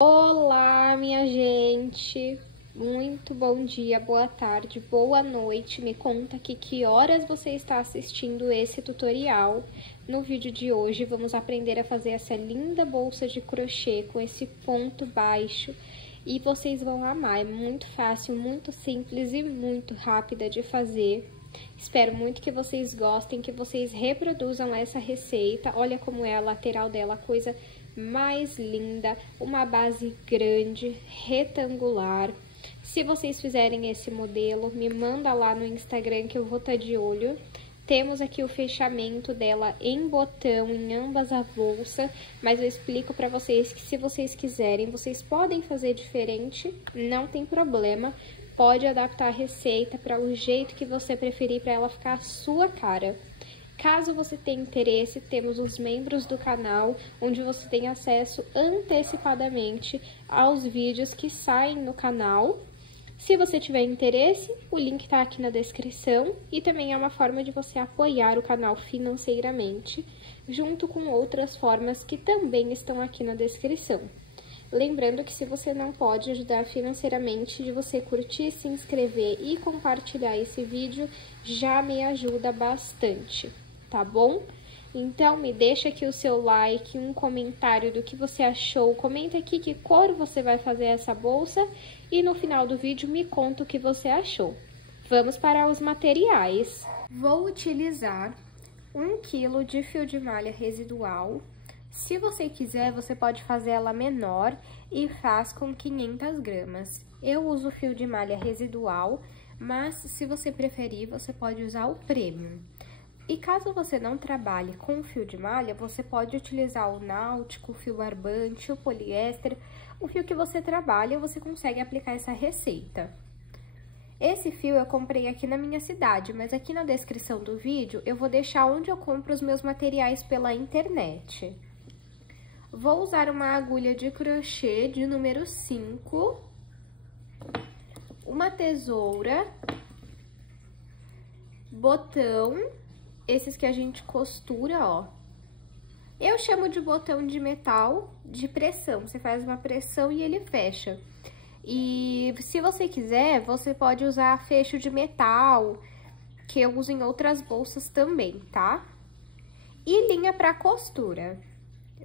Olá, minha gente! Muito bom dia, boa tarde, boa noite. Me conta aqui que horas você está assistindo esse tutorial. No vídeo de hoje, vamos aprender a fazer essa linda bolsa de crochê com esse ponto baixo. E vocês vão amar, é muito fácil, muito simples e muito rápida de fazer. Espero muito que vocês gostem, que vocês reproduzam essa receita. Olha como é a lateral dela, coisa mais linda, uma base grande, retangular. Se vocês fizerem esse modelo, me manda lá no Instagram que eu vou estar de olho. Temos aqui o fechamento dela em botão, em ambas a bolsa, mas eu explico para vocês que se vocês quiserem, vocês podem fazer diferente, não tem problema. Pode adaptar a receita para o jeito que você preferir, para ela ficar a sua cara. Caso você tenha interesse, temos os membros do canal, onde você tem acesso antecipadamente aos vídeos que saem no canal. Se você tiver interesse, o link está aqui na descrição e também é uma forma de você apoiar o canal financeiramente, junto com outras formas que também estão aqui na descrição. Lembrando que se você não pode ajudar financeiramente, de você curtir, se inscrever e compartilhar esse vídeo, já me ajuda bastante, tá bom? Então, me deixa aqui o seu like, um comentário do que você achou, comenta aqui que cor você vai fazer essa bolsa e no final do vídeo me conta o que você achou. Vamos para os materiais. Vou utilizar 1 kg de fio de malha residual. Se você quiser, você pode fazer ela menor e faz com 500 gramas. Eu uso fio de malha residual, mas se você preferir, você pode usar o premium. E caso você não trabalhe com fio de malha, você pode utilizar o náutico, o fio barbante, o poliéster, o fio que você trabalha, você consegue aplicar essa receita. Esse fio eu comprei aqui na minha cidade, mas aqui na descrição do vídeo eu vou deixar onde eu compro os meus materiais pela internet. Vou usar uma agulha de crochê de número 5, uma tesoura, botão, esses que a gente costura, ó. Eu chamo de botão de metal de pressão, você faz uma pressão e ele fecha. E se você quiser, você pode usar fecho de metal, que eu uso em outras bolsas também, tá? E linha para costura.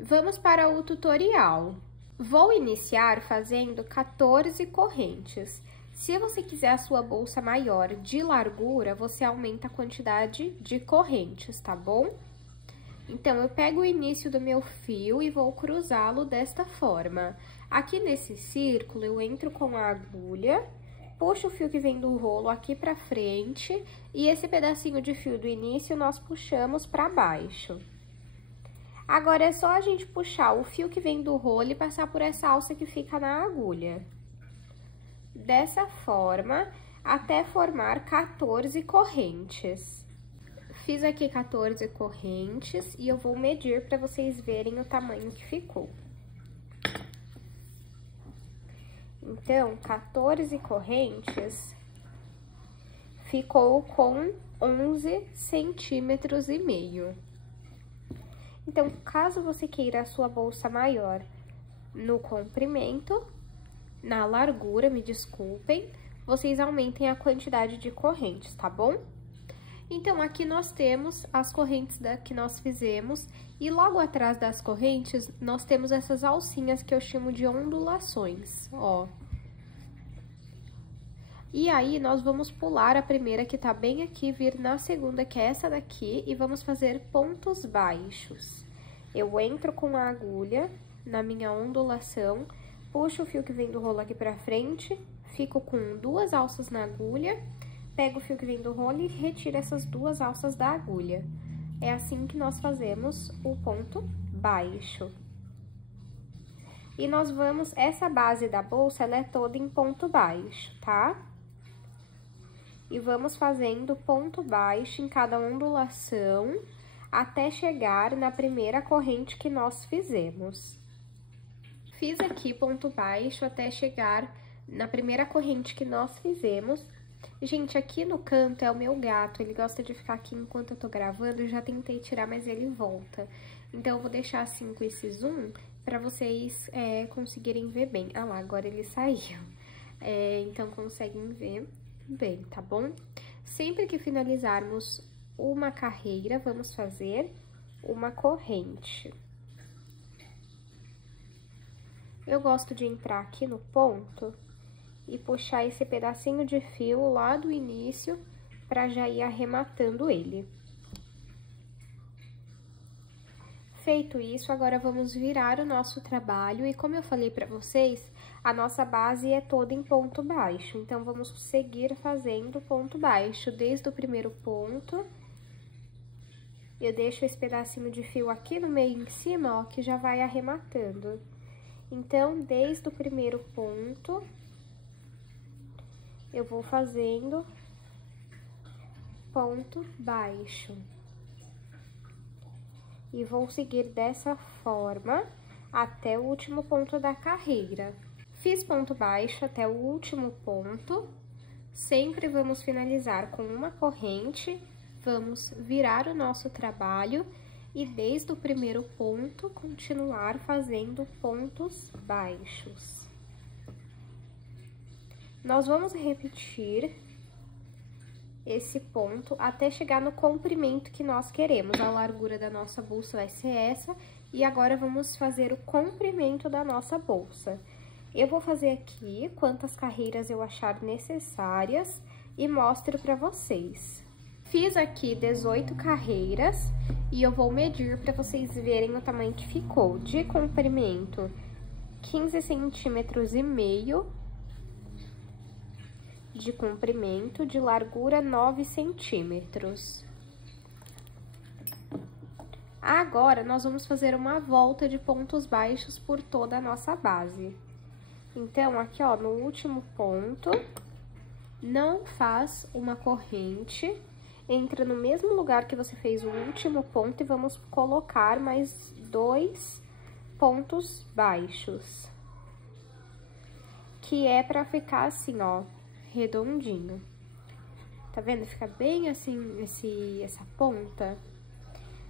Vamos para o tutorial. Vou iniciar fazendo 14 correntes. Se você quiser a sua bolsa maior de largura, você aumenta a quantidade de correntes, tá bom? Então, eu pego o início do meu fio e vou cruzá-lo desta forma. Aqui nesse círculo, eu entro com a agulha, puxo o fio que vem do rolo aqui pra frente e esse pedacinho de fio do início nós puxamos pra baixo. Agora, é só a gente puxar o fio que vem do rolo e passar por essa alça que fica na agulha. Dessa forma, até formar 14 correntes. Fiz aqui 14 correntes e eu vou medir para vocês verem o tamanho que ficou. Então, 14 correntes ficou com 11 centímetros e meio. Então, caso você queira a sua bolsa maior no comprimento, na largura, me desculpem, vocês aumentem a quantidade de correntes, tá bom? Então, aqui nós temos as correntes que nós fizemos e logo atrás das correntes, nós temos essas alcinhas que eu chamo de ondulações, ó. E aí, nós vamos pular a primeira que tá bem aqui, vir na segunda, que é essa daqui, e vamos fazer pontos baixos. Eu entro com a agulha na minha ondulação, puxo o fio que vem do rolo aqui pra frente, fico com 2 alças na agulha, pego o fio que vem do rolo e retiro essas 2 alças da agulha. É assim que nós fazemos o ponto baixo. E nós vamos, essa base da bolsa, ela é toda em ponto baixo, tá? E vamos fazendo ponto baixo em cada ondulação, até chegar na primeira corrente que nós fizemos. Fiz aqui ponto baixo até chegar na primeira corrente que nós fizemos. Gente, aqui no canto é o meu gato, ele gosta de ficar aqui enquanto eu tô gravando, eu já tentei tirar, mas ele volta. Então, eu vou deixar assim com esse zoom pra vocês conseguirem ver bem. Ah lá, agora ele saiu. Então, conseguem ver bem, tá bom? Sempre que finalizarmos uma carreira, vamos fazer uma corrente. Eu gosto de entrar aqui no ponto e puxar esse pedacinho de fio lá do início pra já ir arrematando ele. Feito isso, agora vamos virar o nosso trabalho e como eu falei pra vocês, a nossa base é toda em ponto baixo. Então, vamos seguir fazendo ponto baixo desde o primeiro ponto. Eu deixo esse pedacinho de fio aqui no meio em cima, ó, que já vai arrematando. Então, desde o primeiro ponto, eu vou fazendo ponto baixo. E vou seguir dessa forma até o último ponto da carreira. Fiz ponto baixo até o último ponto, sempre vamos finalizar com uma corrente, vamos virar o nosso trabalho e desde o primeiro ponto, continuar fazendo pontos baixos. Nós vamos repetir esse ponto até chegar no comprimento que nós queremos. A largura da nossa bolsa vai ser essa, e agora vamos fazer o comprimento da nossa bolsa. Eu vou fazer aqui quantas carreiras eu achar necessárias e mostro pra vocês. Fiz aqui 18 carreiras e eu vou medir pra vocês verem o tamanho que ficou. De comprimento, 15 centímetros e meio. De comprimento, de largura 9 centímetros. Agora, nós vamos fazer uma volta de pontos baixos por toda a nossa base. Então, aqui, ó, no último ponto, não faz uma corrente, entra no mesmo lugar que você fez o último ponto e vamos colocar mais 2 pontos baixos. Que é pra ficar assim, ó, redondinho. Tá vendo? Fica bem assim, essa ponta.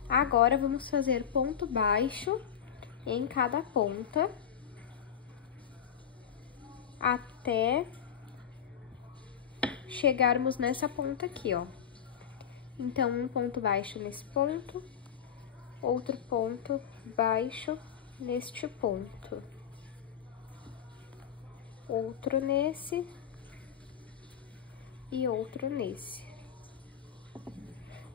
Agora, vamos fazer ponto baixo em cada ponta, até chegarmos nessa ponta aqui, ó. Então, um ponto baixo nesse ponto, outro ponto baixo neste ponto, outro nesse e outro nesse.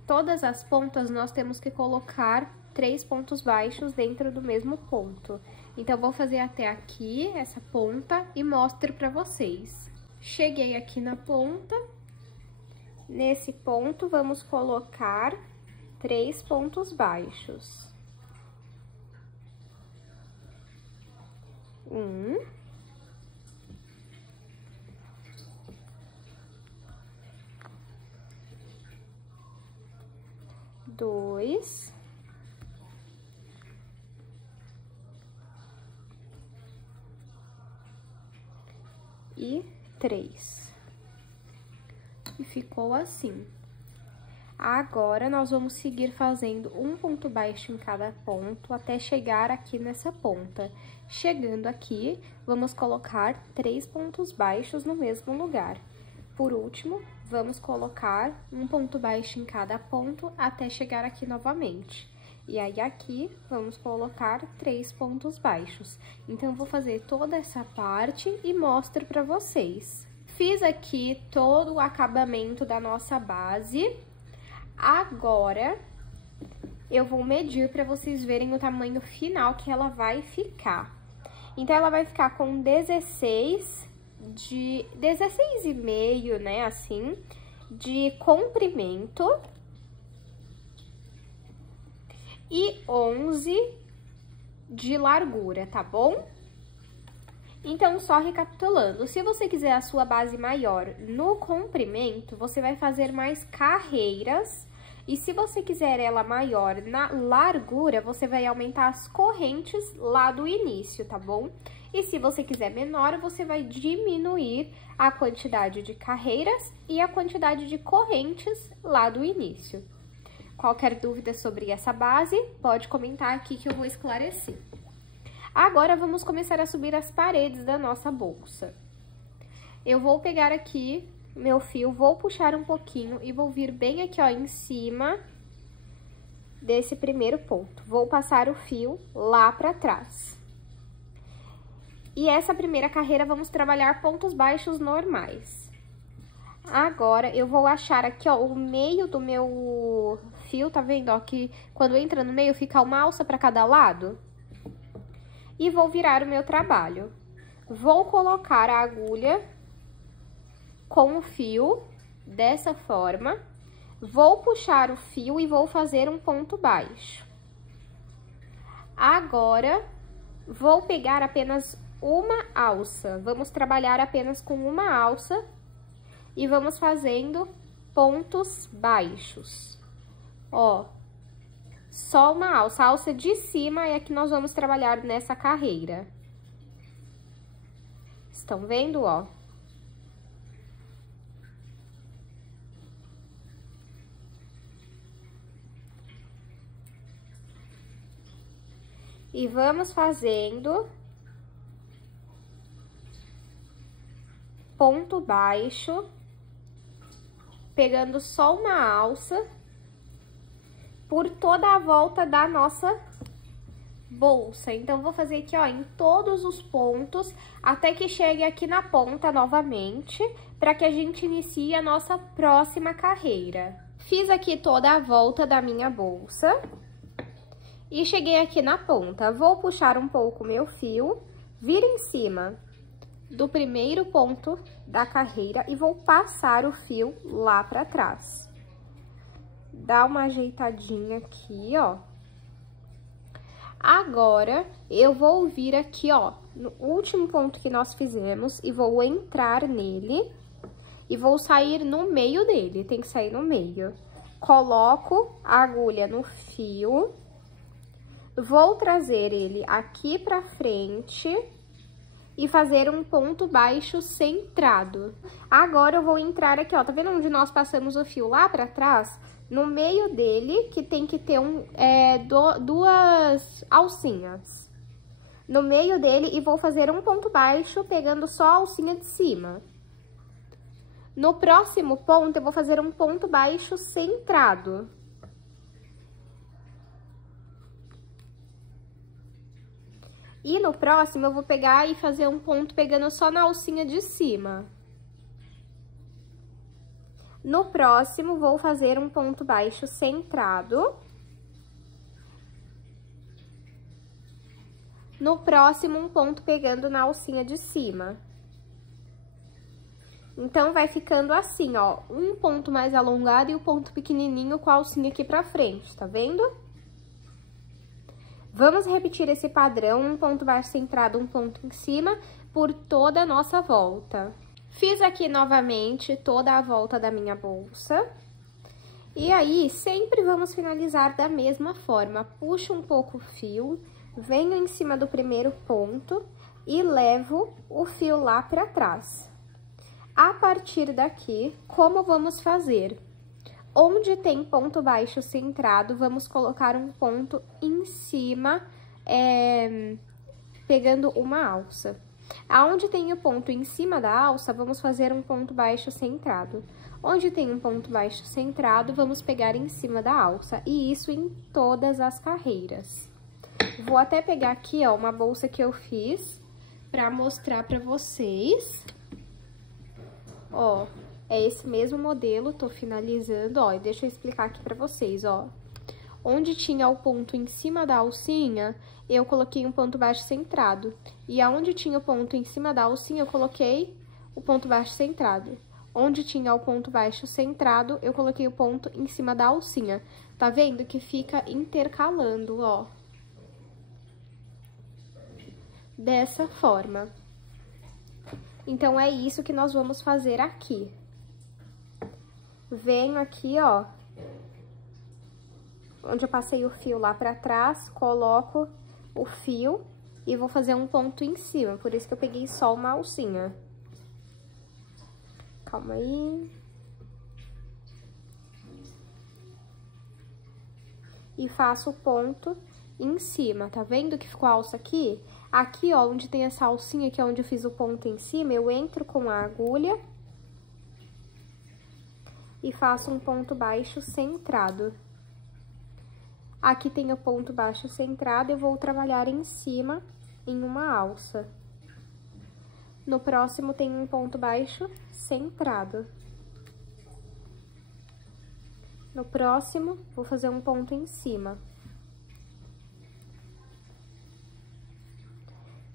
Todas as pontas nós temos que colocar 3 pontos baixos dentro do mesmo ponto. Então, vou fazer até aqui, essa ponta, e mostro pra vocês. Cheguei aqui na ponta. Nesse ponto, vamos colocar 3 pontos baixos. 1. 2. E 3. E ficou assim. Agora, nós vamos seguir fazendo um ponto baixo em cada ponto até chegar aqui nessa ponta. Chegando aqui, vamos colocar 3 pontos baixos no mesmo lugar. Por último, vamos colocar um ponto baixo em cada ponto até chegar aqui novamente. E aí, aqui, vamos colocar 3 pontos baixos. Então, vou fazer toda essa parte e mostro pra vocês. Fiz aqui todo o acabamento da nossa base. Agora, eu vou medir pra vocês verem o tamanho final que ela vai ficar. Então, ela vai ficar com 16,5, né, assim, de comprimento e 11 de largura, tá bom? Então, só recapitulando, se você quiser a sua base maior no comprimento, você vai fazer mais carreiras, e se você quiser ela maior na largura, você vai aumentar as correntes lá do início, tá bom? E se você quiser menor, você vai diminuir a quantidade de carreiras e a quantidade de correntes lá do início. Qualquer dúvida sobre essa base, pode comentar aqui que eu vou esclarecer. Agora, vamos começar a subir as paredes da nossa bolsa. Eu vou pegar aqui meu fio, vou puxar um pouquinho e vou vir bem aqui, ó, em cima desse primeiro ponto. Vou passar o fio lá pra trás. E essa primeira carreira, vamos trabalhar pontos baixos normais. Agora, eu vou achar aqui, ó, o meio do meu fio, tá vendo, ó, que quando entra no meio fica uma alça pra cada lado? E vou virar o meu trabalho. Vou colocar a agulha com o fio, dessa forma. Vou puxar o fio e vou fazer um ponto baixo. Agora, vou pegar apenas uma alça. Vamos trabalhar apenas com uma alça e vamos fazendo pontos baixos. Ó, só uma alça. A alça de cima é a que nós vamos trabalhar nessa carreira. Estão vendo, ó? E vamos fazendo ponto baixo, pegando só uma alça por toda a volta da nossa bolsa. Então, vou fazer aqui, ó, em todos os pontos, até que chegue aqui na ponta novamente, para que a gente inicie a nossa próxima carreira. Fiz aqui toda a volta da minha bolsa. E cheguei aqui na ponta, vou puxar um pouco o meu fio, vir em cima do primeiro ponto da carreira e vou passar o fio lá pra trás. Dá uma ajeitadinha aqui, ó. Agora, eu vou vir aqui, ó, no último ponto que nós fizemos e vou entrar nele e vou sair no meio dele, tem que sair no meio. Coloco a agulha no fio. Vou trazer ele aqui pra frente e fazer um ponto baixo centrado. Agora, eu vou entrar aqui, ó, tá vendo onde nós passamos o fio lá pra trás? No meio dele, que tem que ter duas alcinhas. No meio dele, e vou fazer um ponto baixo, pegando só a alcinha de cima. No próximo ponto, eu vou fazer um ponto baixo centrado. E no próximo, eu vou pegar e fazer um ponto pegando só na alcinha de cima. No próximo, vou fazer um ponto baixo centrado. No próximo, um ponto pegando na alcinha de cima. Então, vai ficando assim, ó, um ponto mais alongado e o ponto pequenininho com a alcinha aqui pra frente, tá vendo? Vamos repetir esse padrão, um ponto baixo centrado, um ponto em cima, por toda a nossa volta. Fiz aqui novamente toda a volta da minha bolsa. E aí, sempre vamos finalizar da mesma forma. Puxo um pouco o fio, venho em cima do primeiro ponto e levo o fio lá pra trás. A partir daqui, como vamos fazer? Onde tem ponto baixo centrado, vamos colocar um ponto em cima, pegando uma alça. Aonde tem o ponto em cima da alça, vamos fazer um ponto baixo centrado. Onde tem um ponto baixo centrado, vamos pegar em cima da alça. E isso em todas as carreiras. Vou até pegar aqui, ó, uma bolsa que eu fiz pra mostrar pra vocês. Ó. É esse mesmo modelo, tô finalizando, ó, e deixa eu explicar aqui pra vocês, ó. Onde tinha o ponto em cima da alcinha, eu coloquei um ponto baixo centrado. E aonde tinha o ponto em cima da alcinha, eu coloquei o ponto baixo centrado. Onde tinha o ponto baixo centrado, eu coloquei o ponto em cima da alcinha. Tá vendo que fica intercalando, ó. Dessa forma. Então, é isso que nós vamos fazer aqui. Venho aqui, ó, onde eu passei o fio lá pra trás, coloco o fio e vou fazer um ponto em cima, por isso que eu peguei só uma alcinha. Calma aí. E faço o ponto em cima, tá vendo que ficou a alça aqui? Aqui, ó, onde tem essa alcinha, que é onde eu fiz o ponto em cima, eu entro com a agulha e faço um ponto baixo centrado. Aqui tem o ponto baixo centrado, eu vou trabalhar em cima em uma alça. No próximo tem um ponto baixo centrado. No próximo, vou fazer um ponto em cima.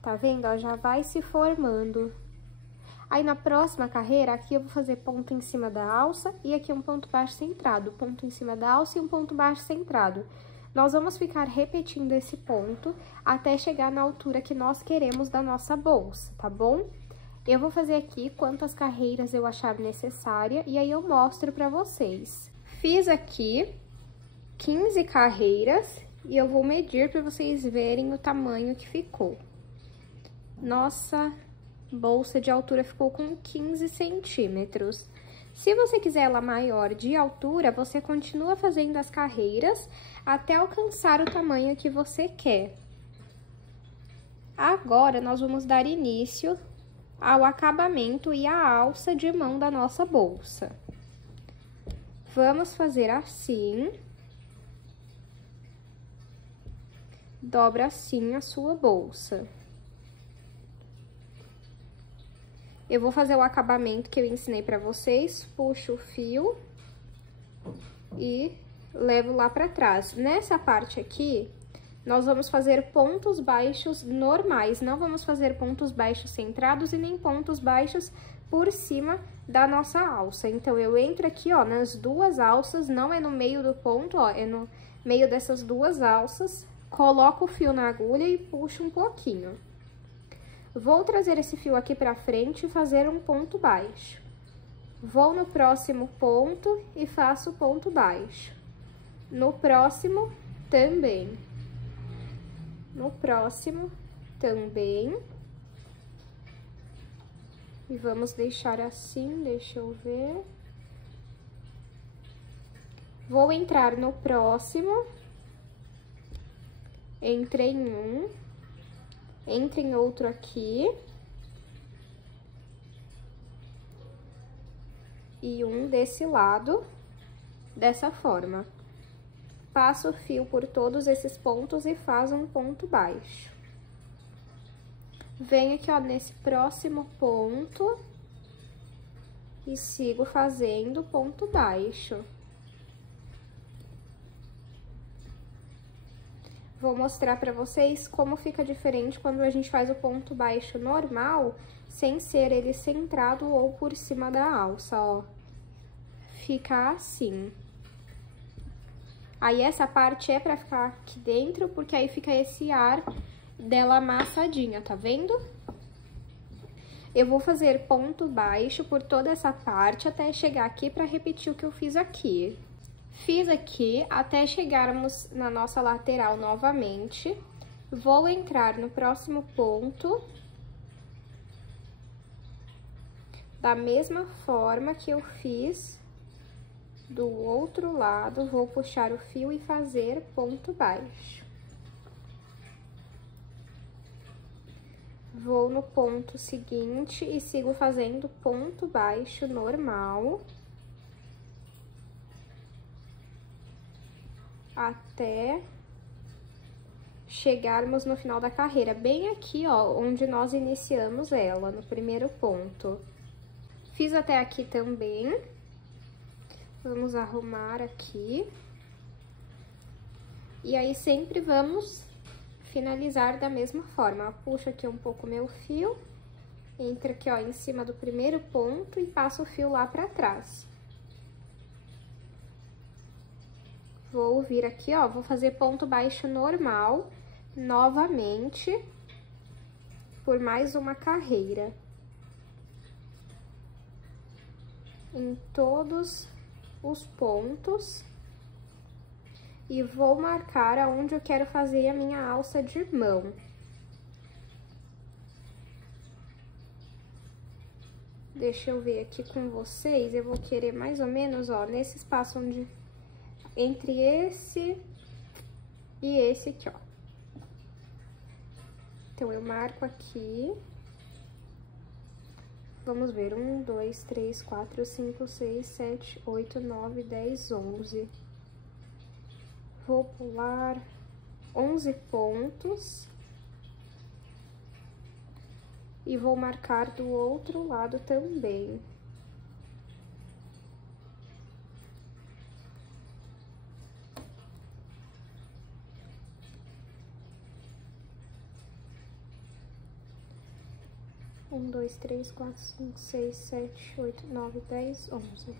Tá vendo? Ó, já vai se formando. Aí, na próxima carreira, aqui eu vou fazer ponto em cima da alça e aqui um ponto baixo centrado. Ponto em cima da alça e um ponto baixo centrado. Nós vamos ficar repetindo esse ponto até chegar na altura que nós queremos da nossa bolsa, tá bom? Eu vou fazer aqui quantas carreiras eu achar necessária e aí eu mostro pra vocês. Fiz aqui 15 carreiras e eu vou medir pra vocês verem o tamanho que ficou. Nossa bolsa de altura ficou com 15 centímetros. Se você quiser ela maior de altura, você continua fazendo as carreiras até alcançar o tamanho que você quer. Agora, nós vamos dar início ao acabamento e à alça de mão da nossa bolsa. Vamos fazer assim. Dobra assim a sua bolsa. Eu vou fazer o acabamento que eu ensinei pra vocês, puxo o fio e levo lá pra trás. Nessa parte aqui, nós vamos fazer pontos baixos normais, não vamos fazer pontos baixos centrados e nem pontos baixos por cima da nossa alça. Então, eu entro aqui, ó, nas duas alças, não é no meio do ponto, ó, é no meio dessas duas alças, coloco o fio na agulha e puxo um pouquinho. Vou trazer esse fio aqui pra frente e fazer um ponto baixo. Vou no próximo ponto e faço ponto baixo. No próximo, também. No próximo, também. E vamos deixar assim, deixa eu ver. Vou entrar no próximo. Entrei em um. Entre em outro aqui. E um desse lado, dessa forma. Passo o fio por todos esses pontos e faço um ponto baixo. Venho aqui, ó, nesse próximo ponto e sigo fazendo ponto baixo. Vou mostrar pra vocês como fica diferente quando a gente faz o ponto baixo normal, sem ser ele centrado ou por cima da alça, ó. Fica assim. Aí, essa parte é pra ficar aqui dentro, porque aí fica esse ar dela amassadinha, tá vendo? Eu vou fazer ponto baixo por toda essa parte até chegar aqui pra repetir o que eu fiz aqui. Fiz aqui até chegarmos na nossa lateral novamente. Vou entrar no próximo ponto. Da mesma forma que eu fiz do outro lado, vou puxar o fio e fazer ponto baixo. Vou no ponto seguinte e sigo fazendo ponto baixo normal. Até chegarmos no final da carreira, bem aqui, ó, onde nós iniciamos ela, no primeiro ponto. Fiz até aqui também. Vamos arrumar aqui. E aí, sempre vamos finalizar da mesma forma. Eu puxo aqui um pouco meu fio, entra aqui, ó, em cima do primeiro ponto e passo o fio lá pra trás. Vou vir aqui, ó, vou fazer ponto baixo normal, novamente, por mais uma carreira. Em todos os pontos. E vou marcar aonde eu quero fazer a minha alça de mão. Deixa eu ver aqui com vocês, eu vou querer mais ou menos, ó, nesse espaço onde... entre esse e esse aqui, ó. Então, eu marco aqui. Vamos ver, 1, 2, 3, 4, 5, 6, 7, 8, 9, 10, 11. Vou pular 11 pontos. E vou marcar do outro lado também. Um, dois, três, quatro, cinco, seis, sete, oito, 9, 10, 11.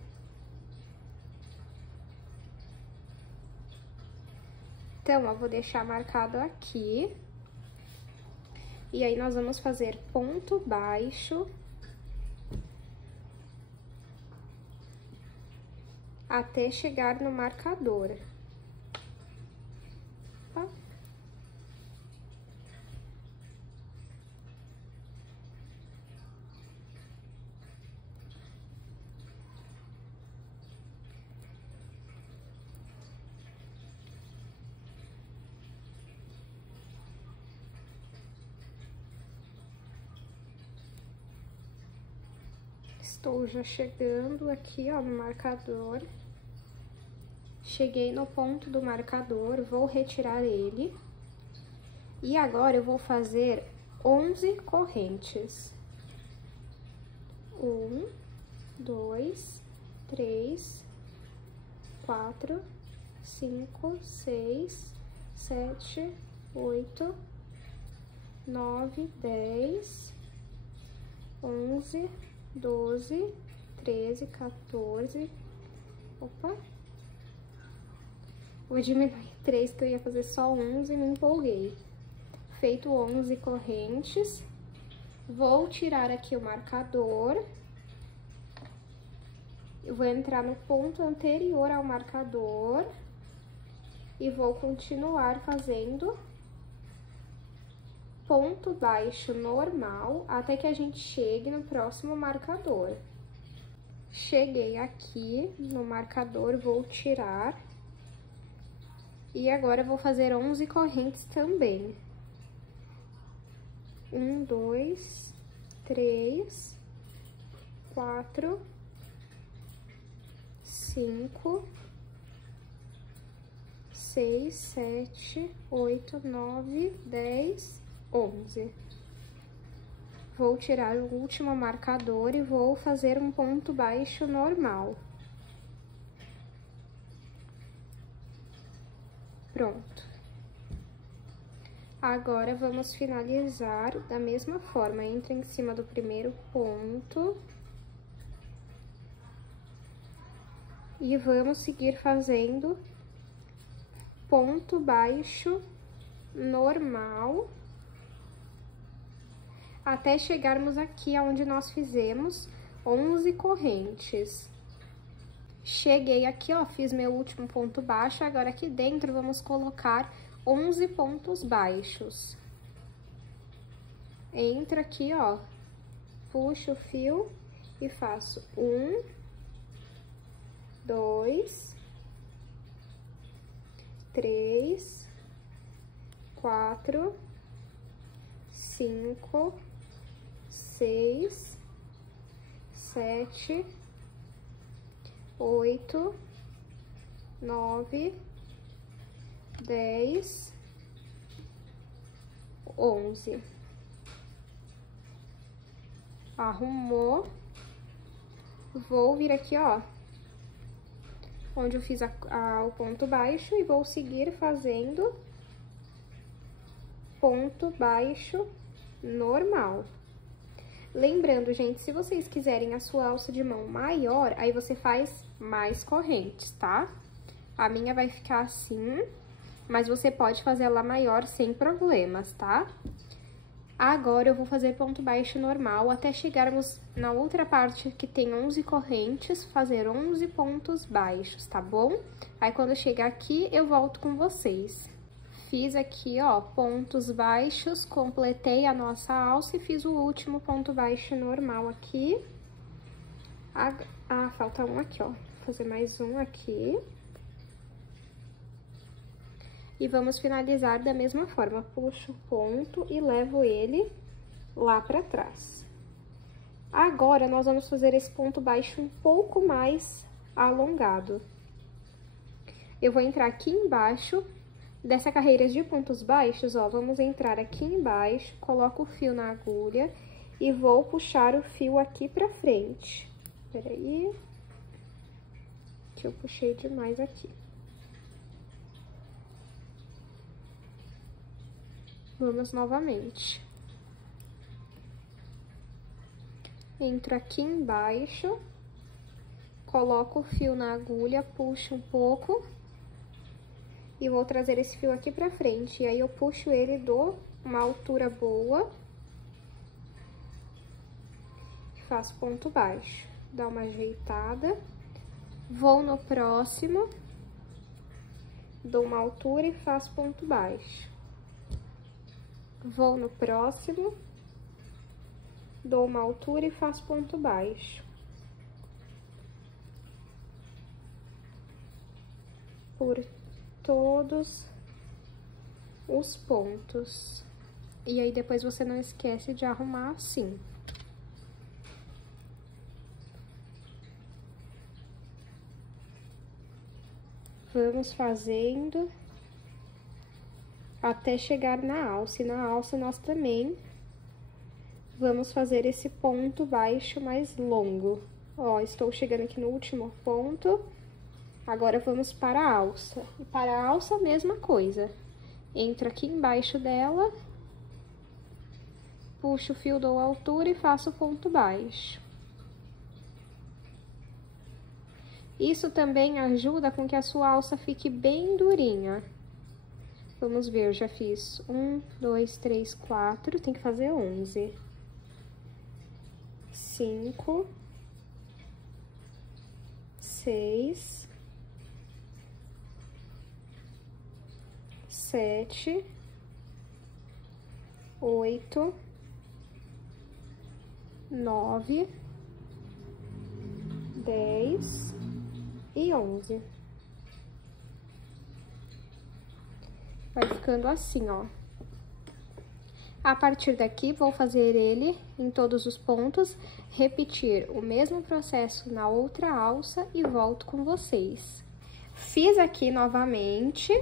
Então, eu vou deixar marcado aqui. E aí, nós vamos fazer ponto baixo até chegar no marcador. Tá? Estou já chegando aqui, ó, no marcador. Cheguei no ponto do marcador, vou retirar ele. E agora eu vou fazer 11 correntes. 1, 2, 3, 4, 5, 6, 7, 8, 9, 10, 11, 12, 13, 14, opa, vou diminuir 3, que eu ia fazer só 11 e me empolguei. Feito 11 correntes, vou tirar aqui o marcador, eu vou entrar no ponto anterior ao marcador e vou continuar fazendo ponto baixo normal até que a gente chegue no próximo marcador. Cheguei aqui no marcador, vou tirar. E agora eu vou fazer 11 correntes também. 1, 2, 3, 4, 5, 6, 7, 8, 9, 10, 11. Vou tirar o último marcador e vou fazer um ponto baixo normal. Pronto. Agora, vamos finalizar da mesma forma. Entra em cima do primeiro ponto. E vamos seguir fazendo ponto baixo normal. Até chegarmos aqui onde nós fizemos 11 correntes. Cheguei aqui, ó, fiz meu último ponto baixo, agora aqui dentro vamos colocar 11 pontos baixos. Entro aqui, ó, puxo o fio e faço 1, 2, 3, 4, 5, 6, 7, 8, 9, 10, 11. Arrumou. Vou vir aqui, ó, onde eu fiz o ponto baixo e vou seguir fazendo ponto baixo normal. Lembrando, gente, se vocês quiserem a sua alça de mão maior, aí você faz mais correntes, tá? A minha vai ficar assim, mas você pode fazer ela maior sem problemas, tá? Agora, eu vou fazer ponto baixo normal até chegarmos na outra parte que tem 11 correntes, fazer 11 pontos baixos, tá bom? Aí, quando eu chegar aqui, eu volto com vocês. Fiz aqui, ó, pontos baixos, completei a nossa alça e fiz o último ponto baixo normal aqui. Falta um aqui, ó. Vou fazer mais um aqui. E vamos finalizar da mesma forma. Puxo o ponto e levo ele lá pra trás. Agora, nós vamos fazer esse ponto baixo um pouco mais alongado. Eu vou entrar aqui embaixo dessa carreira de pontos baixos, ó, vamos entrar aqui embaixo, coloco o fio na agulha e vou puxar o fio aqui pra frente. Peraí, que eu puxei demais aqui. Vamos novamente. Entro aqui embaixo, coloco o fio na agulha, puxo um pouco e vou trazer esse fio aqui pra frente. E aí, eu puxo ele, dou uma altura boa e faço ponto baixo. Dá uma ajeitada, vou no próximo, dou uma altura e faço ponto baixo. Vou no próximo, dou uma altura e faço ponto baixo. Por todos os pontos. E aí, depois você não esquece de arrumar assim. Vamos fazendo até chegar na alça. E na alça, nós também vamos fazer esse ponto baixo mais longo. Ó, estou chegando aqui no último ponto. Agora, vamos para a alça. E para a alça, a mesma coisa. Entro aqui embaixo dela, puxo o fio, dou altura e faço ponto baixo. Isso também ajuda com que a sua alça fique bem durinha. Vamos ver, eu já fiz 1, 2, 3, 4, tem que fazer 11. 5, 6, 7, 8, 9, 10 e 11. Vai ficando assim, ó. A partir daqui, vou fazer ele em todos os pontos, repetir o mesmo processo na outra alça e volto com vocês. Fiz aqui novamente.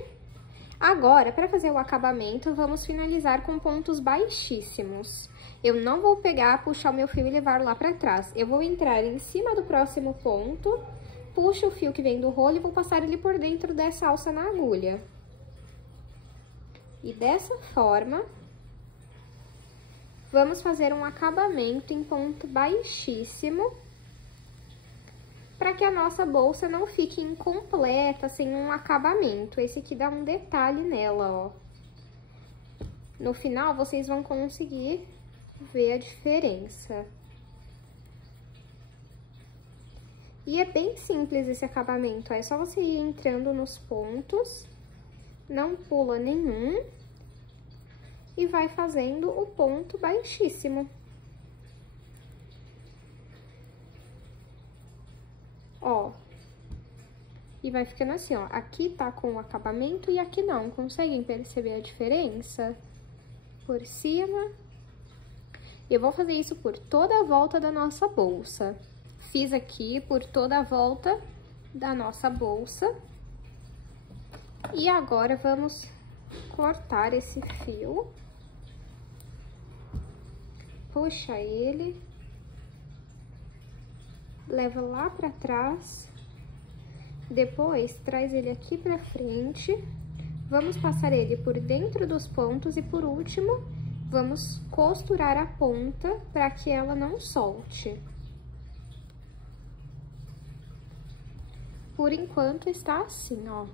Agora, para fazer o acabamento, vamos finalizar com pontos baixíssimos. Eu não vou pegar, puxar o meu fio e levar lá para trás. Eu vou entrar em cima do próximo ponto, puxo o fio que vem do rolo e vou passar ele por dentro dessa alça na agulha. E dessa forma, vamos fazer um acabamento em ponto baixíssimo, para que a nossa bolsa não fique incompleta, sem um acabamento. Esse aqui dá um detalhe nela, ó. No final, vocês vão conseguir ver a diferença. E é bem simples esse acabamento, ó. É só você ir entrando nos pontos, não pula nenhum, e vai fazendo o ponto baixíssimo. Ó, e vai ficando assim, ó, aqui tá com o acabamento e aqui não, conseguem perceber a diferença? Por cima. Eu vou fazer isso por toda a volta da nossa bolsa. Fiz aqui por toda a volta da nossa bolsa. E agora, vamos cortar esse fio. Puxa ele. Leva lá pra trás, depois traz ele aqui pra frente, vamos passar ele por dentro dos pontos e, por último, vamos costurar a ponta para que ela não solte. Por enquanto, está assim, ó.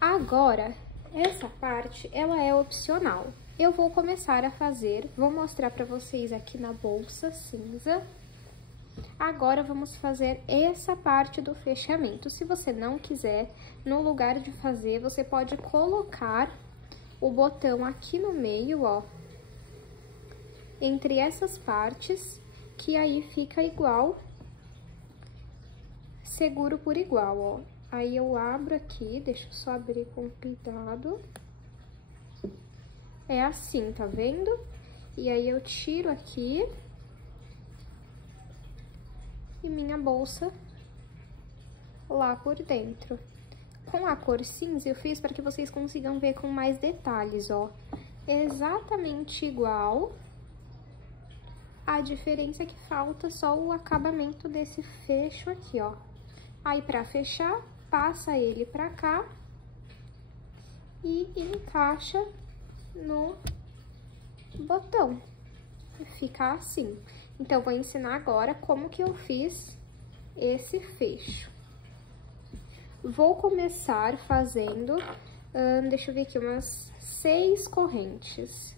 Agora, essa parte, ela é opcional. Eu vou começar a fazer, vou mostrar pra vocês aqui na bolsa cinza. Agora, vamos fazer essa parte do fechamento. Se você não quiser, no lugar de fazer, você pode colocar o botão aqui no meio, ó. Entre essas partes, que aí fica igual, seguro por igual, ó. Aí eu abro aqui, deixa eu só abrir com cuidado. É assim, tá vendo? E aí eu tiro aqui. E minha bolsa lá por dentro. Com a cor cinza, eu fiz para que vocês consigam ver com mais detalhes, ó. Exatamente igual. A diferença é que falta só o acabamento desse fecho aqui, ó. Aí, pra fechar, passa ele pra cá e encaixa no botão. E fica assim. Então, vou ensinar agora como que eu fiz esse fecho. Vou começar fazendo, deixa eu ver aqui, umas 6 correntes.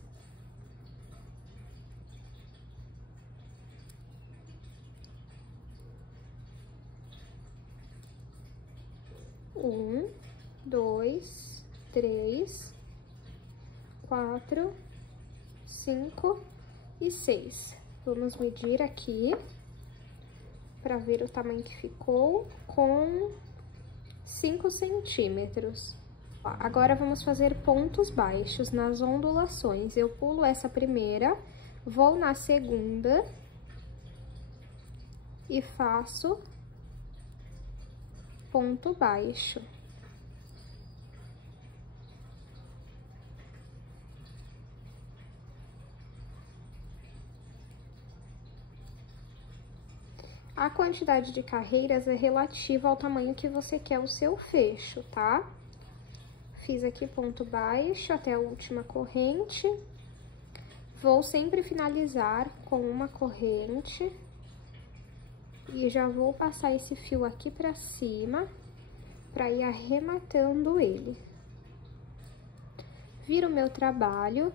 Um, dois, três, 4, 5 e 6. Vamos medir aqui para ver o tamanho que ficou com 5 centímetros. Agora vamos fazer pontos baixos nas ondulações. Eu pulo essa primeira, vou na segunda e faço ponto baixo. A quantidade de carreiras é relativa ao tamanho que você quer o seu fecho, tá? Fiz aqui ponto baixo até a última corrente. Vou sempre finalizar com uma corrente. E já vou passar esse fio aqui pra cima, pra ir arrematando ele. Viro o meu trabalho,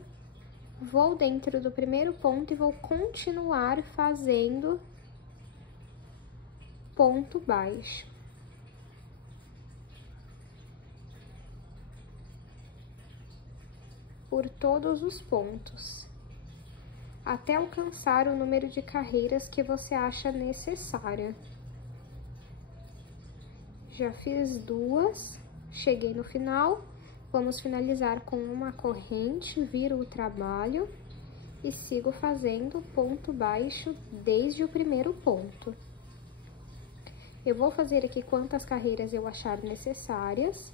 vou dentro do primeiro ponto e vou continuar fazendo ponto baixo. Por todos os pontos, até alcançar o número de carreiras que você acha necessária. Já fiz 2, cheguei no final, vamos finalizar com uma corrente, viro o trabalho e sigo fazendo ponto baixo desde o primeiro ponto. Eu vou fazer aqui quantas carreiras eu achar necessárias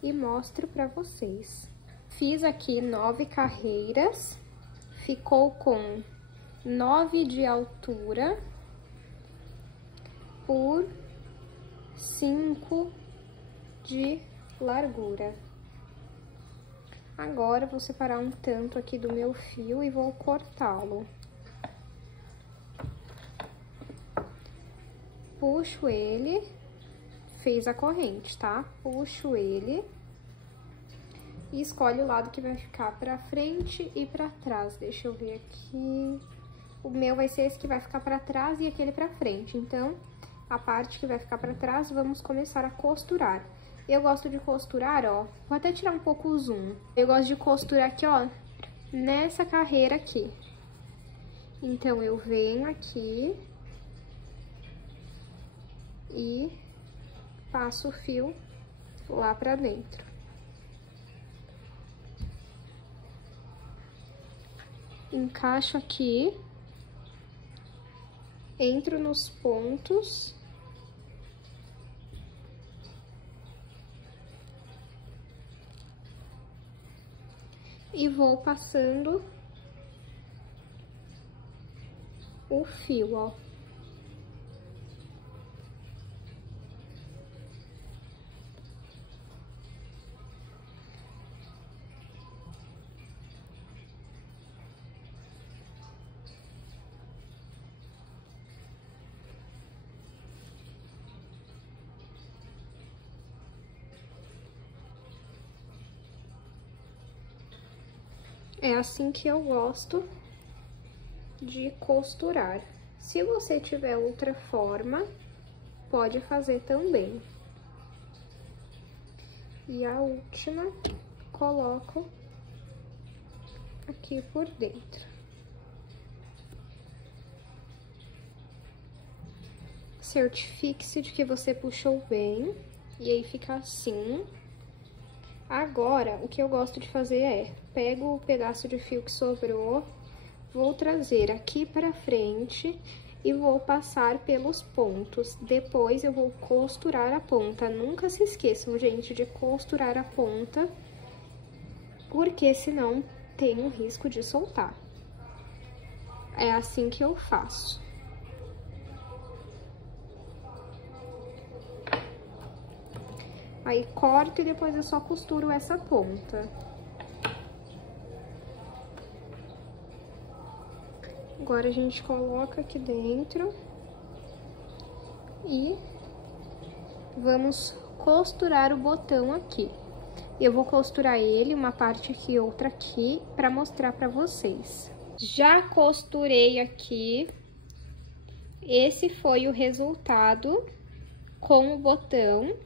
e mostro pra vocês. Fiz aqui 9 carreiras, ficou com 9 de altura por 5 de largura. Agora, vou separar um tanto aqui do meu fio e vou cortá-lo. Puxo ele, fez a corrente, tá? Puxo ele e escolhe o lado que vai ficar pra frente e pra trás. Deixa eu ver aqui. O meu vai ser esse que vai ficar pra trás e aquele pra frente. Então, a parte que vai ficar pra trás, vamos começar a costurar. Eu gosto de costurar, ó, vou até tirar um pouco o zoom. Eu gosto de costurar aqui, ó, nessa carreira aqui. Então, eu venho aqui e passo o fio lá pra dentro. Encaixo aqui, entro nos pontos e vou passando o fio, ó. É assim que eu gosto de costurar. Se você tiver outra forma, pode fazer também. E a última, coloco aqui por dentro. Certifique-se de que você puxou bem E aí fica assim. Agora, o que eu gosto de fazer é, pego o pedaço de fio que sobrou, vou trazer aqui pra frente e vou passar pelos pontos. Depois eu vou costurar a ponta. Nunca se esqueçam, gente, de costurar a ponta, porque senão tem um risco de soltar. É assim que eu faço. Aí, corto e depois eu só costuro essa ponta. Agora, a gente coloca aqui dentro e vamos costurar o botão aqui. Eu vou costurar ele, uma parte aqui e outra aqui, pra mostrar pra vocês. Já costurei aqui. Esse foi o resultado com o botão.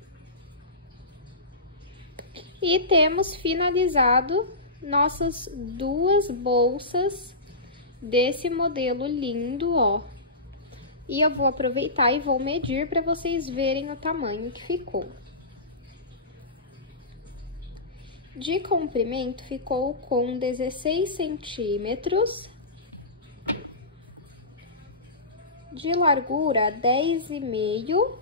E temos finalizado nossas duas bolsas desse modelo lindo, ó. E eu vou aproveitar e vou medir para vocês verem o tamanho que ficou. De comprimento, ficou com 16 centímetros. De largura, 10,5.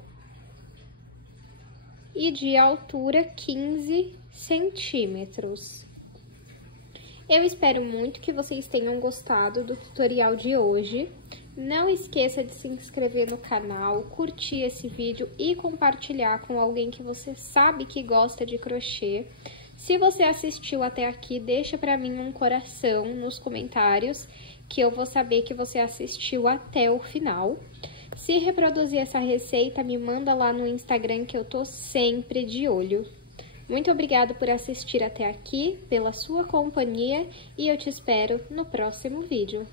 E de altura, 15 centímetros. Eu espero muito que vocês tenham gostado do tutorial de hoje. Não esqueça de se inscrever no canal, curtir esse vídeo e compartilhar com alguém que você sabe que gosta de crochê. Se você assistiu até aqui, deixa pra mim um coração nos comentários, que eu vou saber que você assistiu até o final. Se reproduzir essa receita, me manda lá no Instagram, que eu tô sempre de olho. Muito obrigada por assistir até aqui, pela sua companhia, e eu te espero no próximo vídeo.